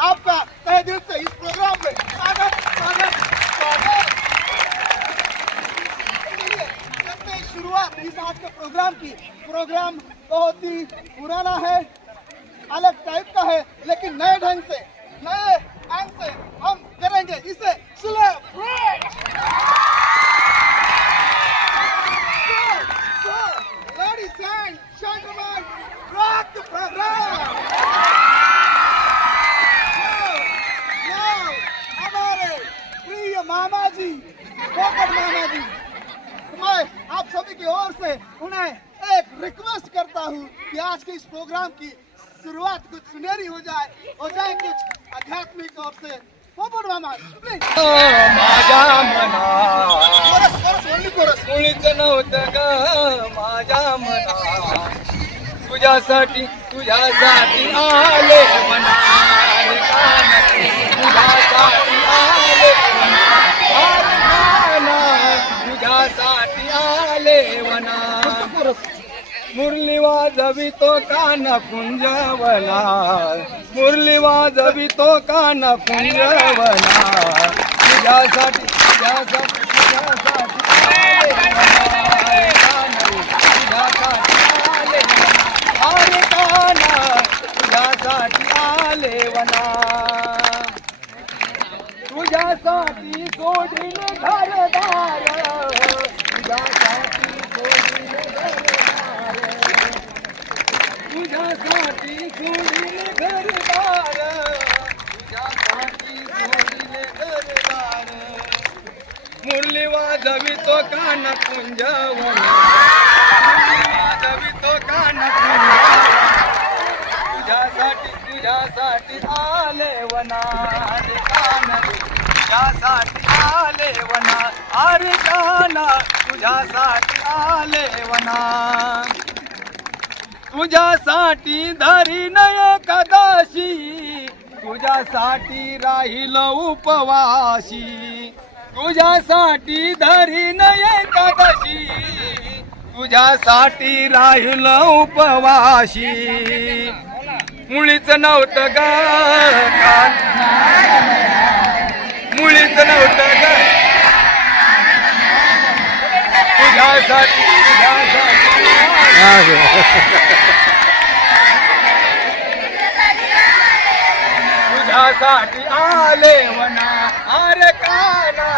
आपका तहे दिल से इस प्रोग्राम में स्वागत स्वागत स्वागत। करते शुरुआत इस आज के प्रोग्राम की। प्रोग्राम बहुत ही पुराना है, अलग टाइप का है, लेकिन नए ढंग से, नए अंग से हम करेंगे इसे सेलिब्रेट rock the program. जी पोपट मामा जी मैं आप सभी की ओर से उन्हें एक रिक्वेस्ट करता हूँ कि आज के इस प्रोग्राम की शुरुआत कुछ सुनहरी हो जाए हो जाए कुछ आध्यात्मिक ओर से। पोपट मामा प्लीज़ माझ्या मना। Chorus chorus only chorus. कुणीच नव्हतं ग। माझ्या मना। तुझ्यासाठी तुझ्यासाठी आले मना। तुझ्यासाठी मुरली वाजवी तो कान कुंजवला मुरली वाजवी तो कान कुंजवला तुझ्यासाठी तुझ्यासाठी तुझ्यासाठी तुझ्यासाठी आले वना. तुझ्यासाठी सोडील घरदार. तुझ्यासाठी सोडील घरदार तुझ्यासाठी सोडील घरदार तुझ्यासाठी सोडील घरदार मुरली वाजवी तो कान कुंजवना मुरली वाजवी तो कान कुंजवना तुझ्यासाठी तुझ्यासाठी आले वना कान तुझ्यासाठी आले वना अरे काना तुझ्यासाठी आले वना तुझ्यासाठी धरी नय कदाशी. तुझ्यासाठी राहील उपवाशी. तुझ्यासाठी धरी नय कदाशी. तुझ्यासाठी राहील उपवाशी. मुळीच नव्हतं ग. तुझ्यासाठी तुझ्यासाठी आले वना अरे काना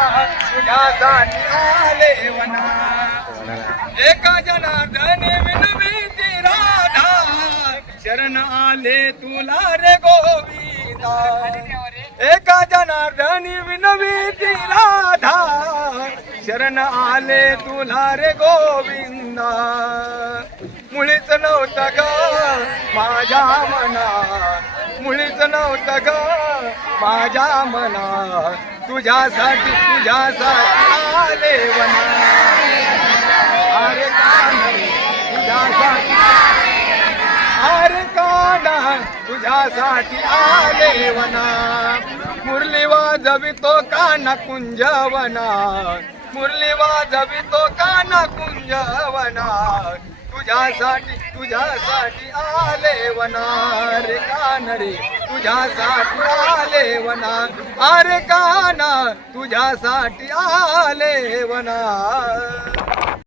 तुझ्यासाठी आले वना. एका जनार्दने विनविती राधा शरण आले तुला रे गोविंदा. एका जनार्दनी विनविती राधा शरण आले तुला रे गोविंदा. मुळीच नव्हतं ग. माझ्या मना मुळीच नव्हतं ग. माझ्या मना तुझ्यासाठी तुझ्यासाठी आले वना अरे काना तुझ्यासाठी. अरे काना तुझ्यासाठी आले वना मुरली वाजवितो काना कुंजवना. मुरली वाजवितो काना कुंजवना. तुझ्यासाठी तुझ्यासाठी आले वनार रे रे तुझ्यासाठी आले वना अरे काना तुझ्यासाठी आले वनार.